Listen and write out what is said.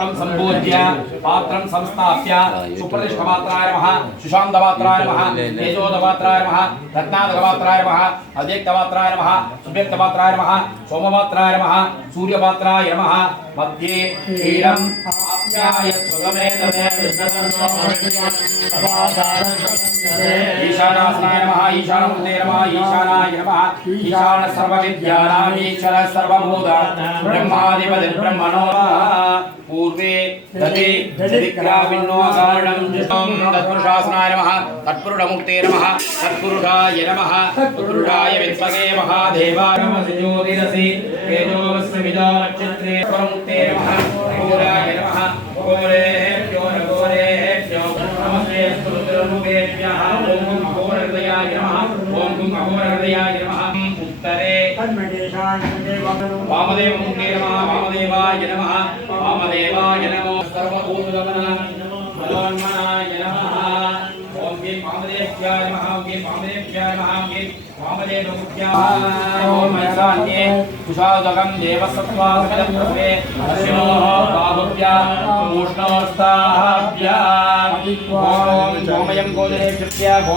पुष्पं संपूज्य पात्रं संस्थाप्य सुप्रतिष्ठपात्राय नमः सुशान्तपात्राय नमः तेजोदपात्राय नमः रत्नादपात्राय नमः अव्यक्तपात्राय नमः सुव्यक्तपात्राय नमः सोमपात्राय नमः सूर्यपात्राय नमः मध्ये क्षीरम् आप्याय सुगमेतते ईशानासनाय नमः ईशानमूर्ते नमः ईशानाय नमः ईशान सर्वविद्यानाम् ईश्वर सर्वभूत ब्रह्माधिपतिर्ब्रह्मणो पूर्वे दधि दधिक्राविन्नो कारणं जितं तत्पुरुषासनाय नमः तत्पुरुषमुक्ते नमः तत्पुरुषाय नमः तत्पुरुषाय विद्महे महादेवाय नमः ज्योतिरसि तेजोस्मिता नक्षत्रे परमुक्ते नमः घोराय नमः घोरेभ्यो घोरेभ्यो नमस्ते स्तुतिरूपेभ्यः ओम अघोरहृदयाय नमः ओम अघोरहृदयाय नमः उत्तरे वामदेवमुक्ते नमः वामदेवाय नमः वामदेवाय नमो सर्वभूतगमनाय मनोन्मनाय नमः ओम गे वामदेव्याय नमः ओम गे वामदेव्याय नमः ओम गे वामदेवमुख्याय ओम ईशान्ये कुशादकं देवसत्त्वासमिदप्रभे अश्विनोः बाहुभ्या उष्णोस्ताभ्या ओम सोमयं गोदेभ्यः